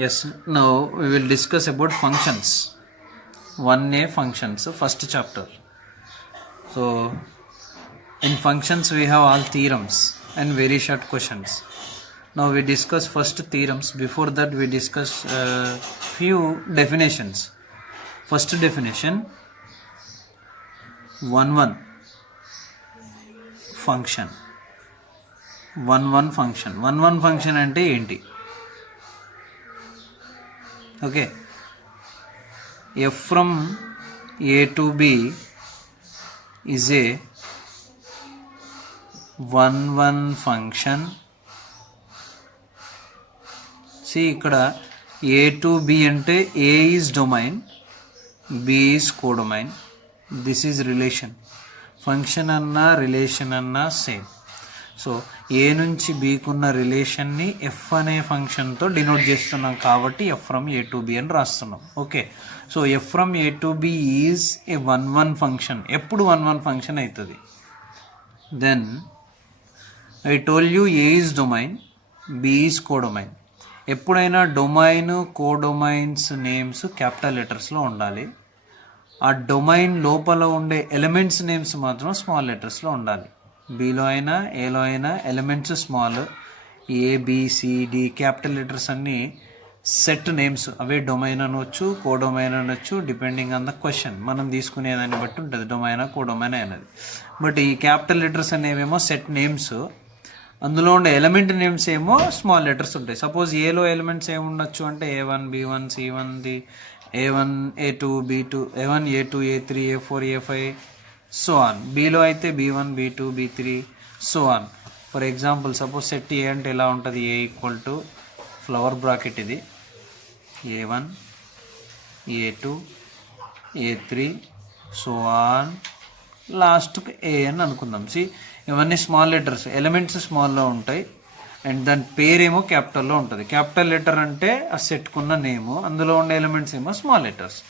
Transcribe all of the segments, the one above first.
Yes, now we will discuss about functions. 1A functions, first chapter. So, in functions we have all theorems and very short questions. Now we discuss first theorems. Before that we discuss few definitions. First definition, 1 function. 1 function. 1 function అంటే ఏంటి? Okay, f from a to b is a 1 function. See ఇక్కడ a to b అంటే a is domain, b is codomain. This is relation. Function అన్నా relation అన్నా same. So A నుంచి బీకున్న రిలేషన్ని F అనే ఫంక్షన్తో డినోట్ చేస్తున్నాం కాబట్టి F from A to B అని రాస్తున్నాం. Okay, so F from A to B is a 1 function. ఎప్పుడు 1 ఫంక్షన్ అవుతుంది? Then I told you A is domain, B is codomain. ఎప్పుడైనా డొమైన్ కోడొమైన్స్ నేమ్స్ క్యాపిటల్ లెటర్స్లో ఉండాలి. ఆ డొమైన్ లోపల ఉండే ఎలిమెంట్స్ నేమ్స్ మాత్రం స్మాల్ లెటర్స్లో ఉండాలి. బీలో అయినా ఏలో అయినా elements small, A B C D capital letters అన్నీ సెట్ నేమ్స్, అవే డొమైన్ అనవచ్చు, కోడొమైన్ అనొచ్చు, డిపెండింగ్ ఆన్ ద క్వశ్చన్. మనం తీసుకునేదాన్ని బట్టి ఉంటుంది డొమైనా కోడొమైన్ అనేది. బట్ ఈ క్యాపిటల్ లెటర్స్ అనేవేమో సెట్ నేమ్స్, అందులో ఉండే ఎలిమెంట్ నేమ్స్ ఏమో స్మాల్ లెటర్స్ ఉంటాయి. సపోజ్ ఏలో ఎలిమెంట్స్ ఏముండొచ్చు అంటే A1 B1 C1 A1 A2 B2 A1 A2 A3 A4 A5 so on. బీలో అయితే B1 B2 B3 so on. For example suppose set A అంటే ఎలా ఉంటుంది? A equal to flower bracket, ఇది A1 A2 A3 so on, లాస్ట్కి ఏ అని అనుకుందాం. C ఇవన్నీ small letters, elements స్మాల్లో ఉంటాయి అండ్ దాని పేరేమో క్యాపిటల్లో ఉంటుంది. క్యాపిటల్ లెటర్ అంటే ఆ సెట్కున్న నేము, అందులో ఉండే ఎలిమెంట్స్ ఏమో స్మాల్ లెటర్స్.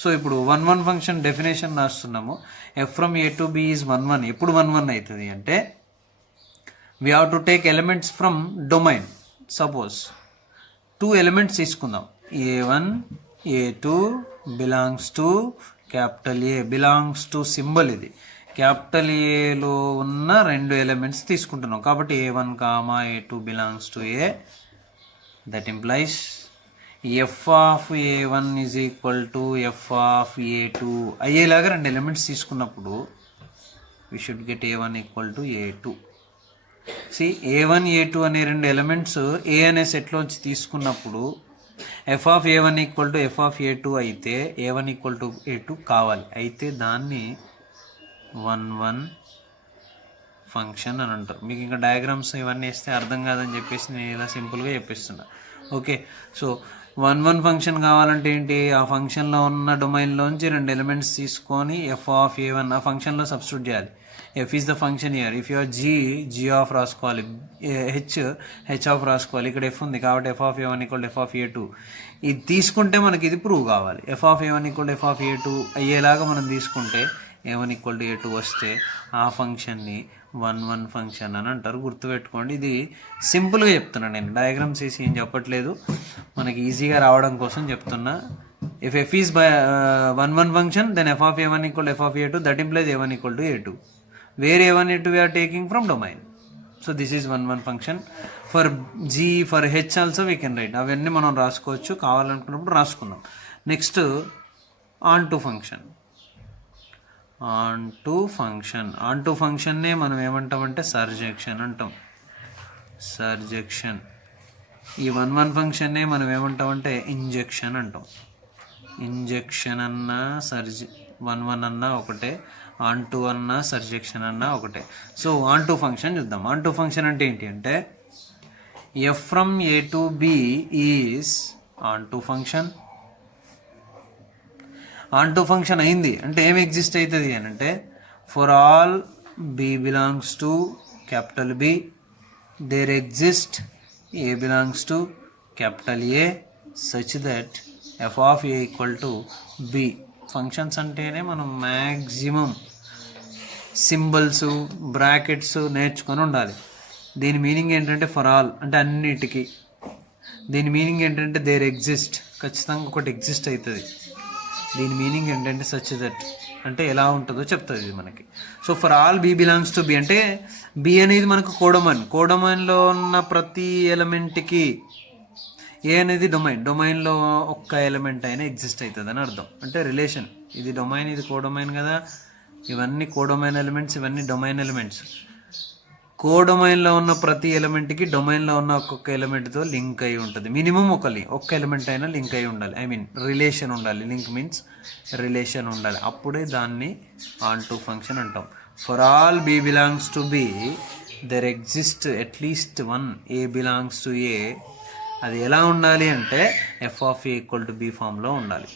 సో ఇప్పుడు 1 ఫంక్షన్ డెఫినేషన్ రాస్తున్నాము. F from A to B is 1. ఎప్పుడు 1 అవుతుంది అంటే we have to take elements from domain. Suppose 2 elements తీసుకుందాం. A1 A2 belongs to capital A, belongs to symbol, ఇది క్యాపిటల్ ఏలో ఉన్న 2 ఎలిమెంట్స్ తీసుకుంటున్నాం కాబట్టి A1 A2 belongs to A. That implies F of A1 is equal to f of A2 అయ్యేలాగా 2 elements తీసుకున్నప్పుడు we should get A1 equal to A2. సి A1 A2 అనే 2 elements A అనే సెట్లోంచి తీసుకున్నప్పుడు f of A1 equal to f of A2 అయితే A1 equal to A2 కావాలి. అయితే దాన్ని 1 ఫంక్షన్ అని అంటారు. మీకు ఇంకా డయాగ్రామ్స్ ఇవన్నీ వేస్తే అర్థం కాదని చెప్పేసి నేను ఇలా సింపుల్గా చెప్పిస్తున్నా. ఓకే, సో 1 ఫంక్షన్ కావాలంటే ఏంటి? ఆ ఫంక్షన్లో ఉన్న డొమైన్లోంచి 2 ఎలిమెంట్స్ తీసుకొని ఎఫ్ ఆఫ్ A1 ఆ ఫంక్షన్లో సబ్స్టిట్యూట్ చేయాలి. F is the function here. If you're g of రాసుకోవాలి, హెచ్ ఆఫ్ రాసుకోవాలి. ఇక్కడ ఎఫ్ ఉంది కాబట్టి f of A1 equal F of A2. ఇది తీసుకుంటే మనకి ఇది ప్రూవ్ కావాలి. F of A1 equal F of A2 అయ్యేలాగా మనం తీసుకుంటే A1 ఈక్వల్ టు A2 వస్తే ఆ ఫంక్షన్ని 1 ఫంక్షన్ అని అంటారు. గుర్తుపెట్టుకోండి, ఇది సింపుల్గా చెప్తున్నా, నేను డయాగ్రామ్స్ వేసి ఏం చెప్పట్లేదు, మనకి ఈజీగా రావడం కోసం చెప్తున్నా. If F is by 1 function then F of A1 equal F of A2 that implies A1 equal to A2 where A1 A2 we are taking from domain. So this is 1 function. For G for H also we can write. అవన్నీ మనం రాసుకోవచ్చు, కావాలనుకున్నప్పుడు రాసుకుందాం. Next onto function. Onto ఫంక్షన్నే మనం ఏమంటామంటే సర్జెక్షన్ అంటాం. సర్జెక్షన్. ఈ 1 ఫంక్షన్నే మనం ఏమంటామంటే ఇంజెక్షన్ అంటాం. ఇంజెక్షన్ అన్నా 1 అన్నా ఒకటే, ఆన్ టు అన్నా సర్జెక్షన్ అన్నా ఒకటే. సో ఆన్ టు ఫంక్షన్ చూద్దాం. ఆన్ టు ఫంక్షన్ అంటే ఏంటి అంటే f from A to B is onto function. Onto function అయింది అంటే ఏం ఎగ్జిస్ట్ అవుతుంది అని అంటే for all B belongs to capital B there exist A belongs to capital A such that F of A equal to b. Functions అంటేనే మనం maximum symbols brackets నేర్చుకొని ఉండాలి. దీని మీనింగ్ ఏంటంటే ఫర్ ఆల్ అంటే అన్నిటికీ, దీని మీనింగ్ ఏంటంటే దేర్ ఎగ్జిస్ట్, ఖచ్చితంగా ఒకటి ఎగ్జిస్ట్ అవుతుంది. దీని మీనింగ్ ఏంటంటే సచ్ దట్ అంటే ఎలా ఉంటుందో చెప్తుంది ఇది మనకి. So for all B belongs to B అంటే బి అనేది మనకు కోడమైన్లో ఉన్న ప్రతి ఎలిమెంట్కి ఏ అనేది డొమైన్లో ఒక్క ఎలిమెంట్ అయినా ఎగ్జిస్ట్ అవుతుంది అని అర్థం. అంటే రిలేషన్, ఇది డొమైన్ ఇది కోడొమైన్ కదా, ఇవన్నీ కోడొమైన్ ఎలిమెంట్స్, ఇవన్నీ డొమైన్ ఎలిమెంట్స్. కోడొమైన్లో ఉన్న ప్రతి ఎలిమెంట్కి డొమైన్లో ఉన్న ఒక్కొక్క ఎలిమెంట్తో లింక్ అయి ఉంటుంది. మినిమం ఒక్క ఎలిమెంట్ అయినా లింక్ అయి ఉండాలి, ఐ మీన్ రిలేషన్ ఉండాలి. లింక్ మీన్స్ రిలేషన్ ఉండాలి, అప్పుడే దాన్ని ఆన్ టు ఫంక్షన్ అంటాం. For all B belongs to B there exist at least one A belongs to A. అది ఎలా ఉండాలి అంటే F of A equal to B ఫామ్లో ఉండాలి.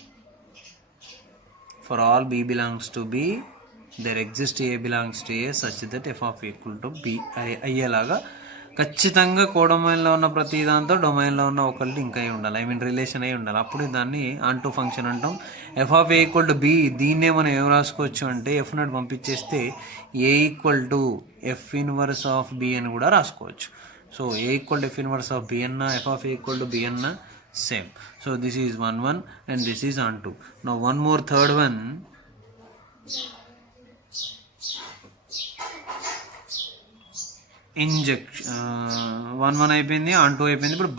For all B belongs to B there exist A belongs to A such that F of equal to B అయ్యేలాగా ఖచ్చితంగా కోడొమైన్లో ఉన్న ప్రతి దాంతో డొమైన్లో ఉన్న ఒకళ్ళు లింక్ అయి ఉండాలి, ఐ మీన్ రిలేషన్ అయి ఉండాలి, అప్పుడు దాన్ని ఆన్ టు ఫంక్షన్ అంటాం. F of A equal to B, దీన్నే మనం ఏం రాసుకోవచ్చు అంటే ఎఫ్ నాట్ పంపించేస్తే A equal to F inverse of B అని కూడా రాసుకోవచ్చు. So a equal to f inverse of b n, f of a equal to b n, same. So this is 1 1 and this is on 2. Now one more third one. Injection 1 1 అయిపోయింది, on 2 అయిపోయింది. ఇప్పుడు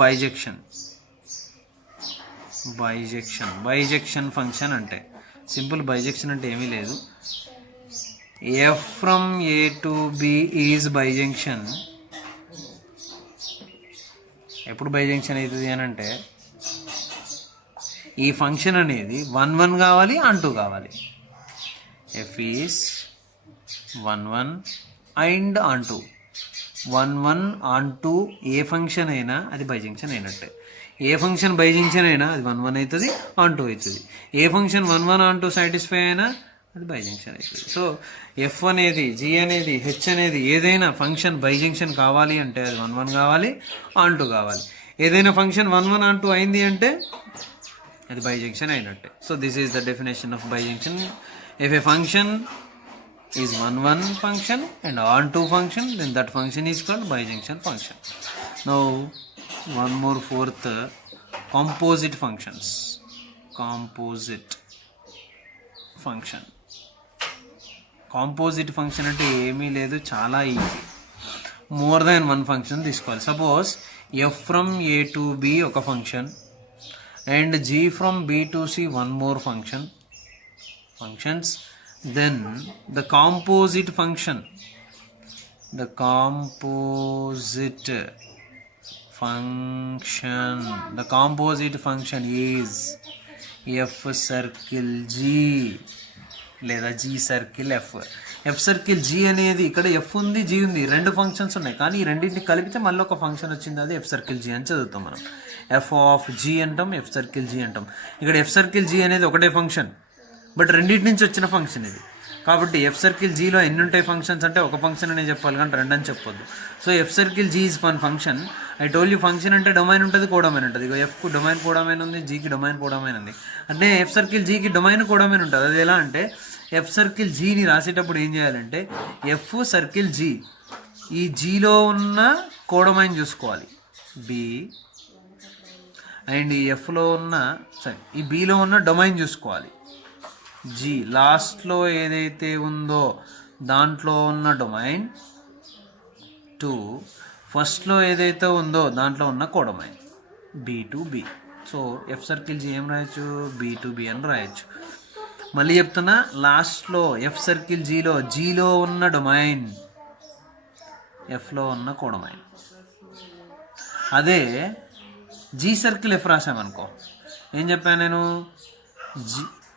bisection function అంటే simple. Bisection అంటే ఏమీ లేదు, f from a to b is bisection. ఎప్పుడు బైజంక్షన్ అవుతుంది అని అంటే ఈ ఫంక్షన్ అనేది 1 1 కావాలి, ఆన్ 2 కావాలి. F is 1 1 and on 2. 1 1 on 2 A function అయినా అది బైజంక్షన్ అయినట్టే. ఏ ఫంక్షన్ బైజంక్షన్ అయినా అది 1 1 అవుతుంది, ఆన్ 2 అవుతుంది. ఏ ఫంక్షన్ 1 1 ఆన్ 2 సాటిస్ఫై అయినా అది బైజంక్షన్ అవుతుంది. సో ఎఫ్ అనేది, జీ అనేది, హెచ్ అనేది ఏదైనా ఫంక్షన్ బైజంక్షన్ కావాలి అంటే అది 1 1 కావాలి, ఆన్ 2 కావాలి. ఏదైనా ఫంక్షన్ 1 1 ఆన్ 2 అయింది అంటే అది బైజంక్షన్ అయినట్టే. So this is the definition of bijection. If a function is 1 1 function and on 2 function, then that function is called bijection function. Now one more fourth, composite functions. Composite function అంటే ఏమీ లేదు, చాలా easy. More than one function తీసుకోవాలి. Suppose F from A to B ఒక function and G from B to C one more functions. Then the composite function is F circle g లేదా g circle f. F circle g అనేది, ఇక్కడ f ఉంది, G ఉంది, రెండు functions ఉన్నాయి, కానీ ఈ రెండింటిని కలిపితే మళ్ళీ ఒక ఫంక్షన్ వచ్చింది, అది ఎఫ్ సర్కిల్ జీ అని చదువుతాం మనం. ఎఫ్ ఆఫ్ జీ అంటాం, ఎఫ్ సర్కిల్ జీ అంటాం. ఇక్కడ ఎఫ్ సర్కిల్ జీ అనేది ఒకటే ఫంక్షన్, బట్ రెండింటి నుంచి వచ్చిన ఫంక్షన్ ఇది. కాబట్టి ఎఫ్ సర్కిల్ జీలో ఎన్ని ఉంటాయి ఫంక్షన్స్ అంటే ఒక ఫంక్షన్ అనే చెప్పాలి, కానీ రెండు అని చెప్పొద్దు. So f circle G is one function. I told you function అంటే డొమైన్ ఉంటుంది, కోడొమైన్ ఉంటుంది. ఇక ఎఫ్కు డొమైన్ కోడొమైన్ ఉంది, జీకి డొమైన్ కోడొమైన్ ఉంది. అంటే ఎఫ్ సర్కిల్ జీకి డొమైన్ కోడొమైన్ ఉంటుంది. అది ఎలా అంటే ఎఫ్ సర్కిల్ జీని రాసేటప్పుడు ఏం చేయాలంటే ఎఫ్ సర్కిల్ జీ, ఈ జీలో ఉన్న కోడొమైన్ చూసుకోవాలి బి, అండ్ ఈ ఎఫ్లో ఉన్న ఈ బిలో ఉన్న డొమైన్ చూసుకోవాలి జీ. లాస్ట్లో ఏదైతే ఉందో దాంట్లో ఉన్న డొమైన్ 2, ఫస్ట్లో ఏదైతే ఉందో దాంట్లో ఉన్న codomain B to B. So f circle g ఏం రాయొచ్చు, బి టు బి అని రాయొచ్చు. మళ్ళీ చెప్తున్నా, లాస్ట్లో ఎఫ్ సర్కిల్ జీలో ఉన్న డొమైన్ ఎఫ్లో ఉన్న కోడొమైన్. అదే జీ సర్కిల్ ఎఫ్ రాసామనుకో, ఏం చెప్పాను నేను,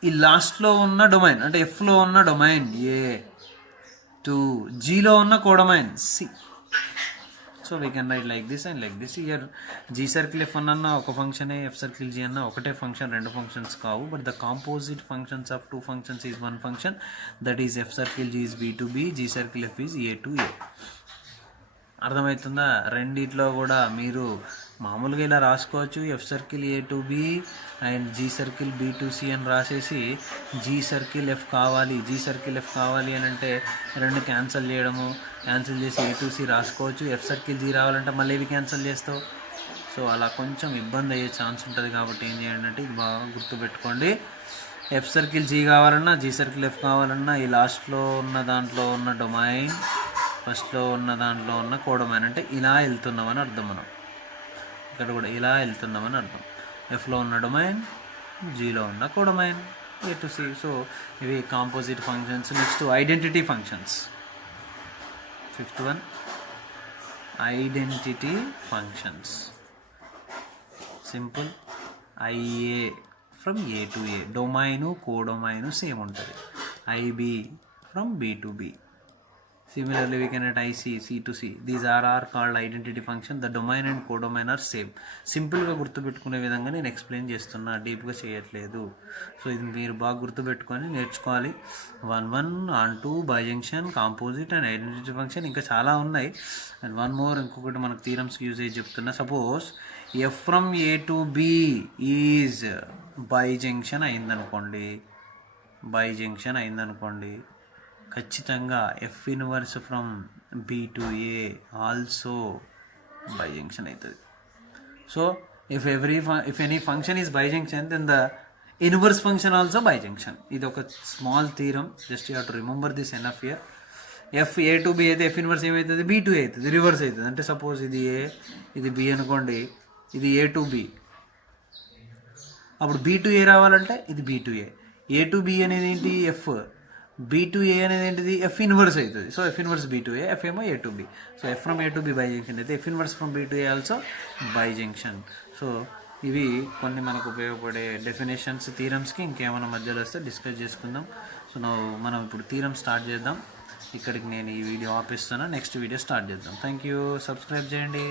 ఈ లాస్ట్లో ఉన్న డొమైన్ అంటే ఎఫ్లో ఉన్న డొమైన్ ఏ టు జీలో ఉన్న codomain C. So we can write like this and like this. Here g circle f అన్న ఒక ఫంక్షనే, ఎఫ్ సర్కిల్ జీ అన్న ఒకటే ఫంక్షన్, రెండు ఫంక్షన్స్ కావు. But the composite functions of two functions is one function, that is F circle G is B to B, G circle F is A to A. అర్థమవుతుందా? రెండిట్లో కూడా మీరు మామూలుగా ఇలా రాసుకోవచ్చు, F circle A to B and G circle B to C అని రాసేసి G circle F కావాలి అని అంటే రెండు క్యాన్సిల్ చేసి ఏ టు సి రాసుకోవచ్చు. ఎఫ్ సర్కిల్ జీ రావాలంటే మళ్ళీ ఇవి క్యాన్సిల్ చేస్తావు. సో అలా కొంచెం ఇబ్బంది అయ్యే ఛాన్స్ ఉంటుంది కాబట్టి ఏం చేయండి అంటే ఇది బాగా గుర్తుపెట్టుకోండి. ఎఫ్ సర్కిల్ జీ కావాలన్నా, జీ సర్కిల్ ఎఫ్ కావాలన్నా ఈ లాస్ట్లో ఉన్న దాంట్లో ఉన్న డొమైన్, ఫస్ట్లో ఉన్న దాంట్లో ఉన్న కోడొమైన్, అంటే ఇలా వెళ్తున్నామని అర్థం. మనం ఇక్కడ కూడా ఇలా వెళ్తున్నామని అర్థం. ఎఫ్లో ఉన్న డొమైన్, జీలో ఉన్న codomain, A to C. So ఇవి composite functions. Next identity functions. Fifth one identity functions. Simple. I A from A to A, domain codomain same ఉంటుంది. I B from B to B. Similarly, we can write IC, C to C. These are called identity function. The domain and codomain are same. సింపుల్గా గుర్తుపెట్టుకునే విధంగా నేను explain చేస్తున్నా, డీప్గా చేయట్లేదు. So ఇది మీరు బాగా గుర్తుపెట్టుకొని నేర్చుకోవాలి. 1 on 2 bijection, composite and identity function, ఇంకా చాలా ఉన్నాయి. అండ్ వన్ మోర్, ఇంకొకటి మనకు థీరమ్స్కి యూజేజ్ చెప్తున్నా. Suppose F from A to B is bijection అయిందనుకోండి, ఖచ్చితంగా F inverse from B to A also bijection అవుతుంది. So if any function is bijection, then the inverse function also bijection. ఇది ఒక small theorem, just you have to remember this enough here. F A to B అయితే F inverse ఏమవుతుంది, B to ఏ అవుతుంది, reverse అవుతుంది. అంటే suppose ఇది ఏ, ఇది B అనుకోండి, ఇది ఏ టు బి. అప్పుడు బి టు ఏ రావాలంటే ఇది B to A. A to B అనేది ఏంటి, ఎఫ్. బి టు ఏ అనేది ఏంటిది, ఎఫ్ ఇన్వర్స్ అవుతుంది. So F inverse B to A, F ఏమో A to B. So F from A to B bijection అయితే F inverse from B to A also bijection. So ఇవి కొన్ని మనకు ఉపయోగపడే definitions థీరమ్స్కి. ఇంకేమైనా మధ్యలో వస్తే డిస్కస్ చేసుకుందాం. సో మనం ఇప్పుడు థీరం స్టార్ట్ చేద్దాం. ఇక్కడికి నేను ఈ వీడియో ఆపిస్తాను, నెక్స్ట్ వీడియో స్టార్ట్ చేద్దాం. Thank you. సబ్స్క్రైబ్ చేయండి.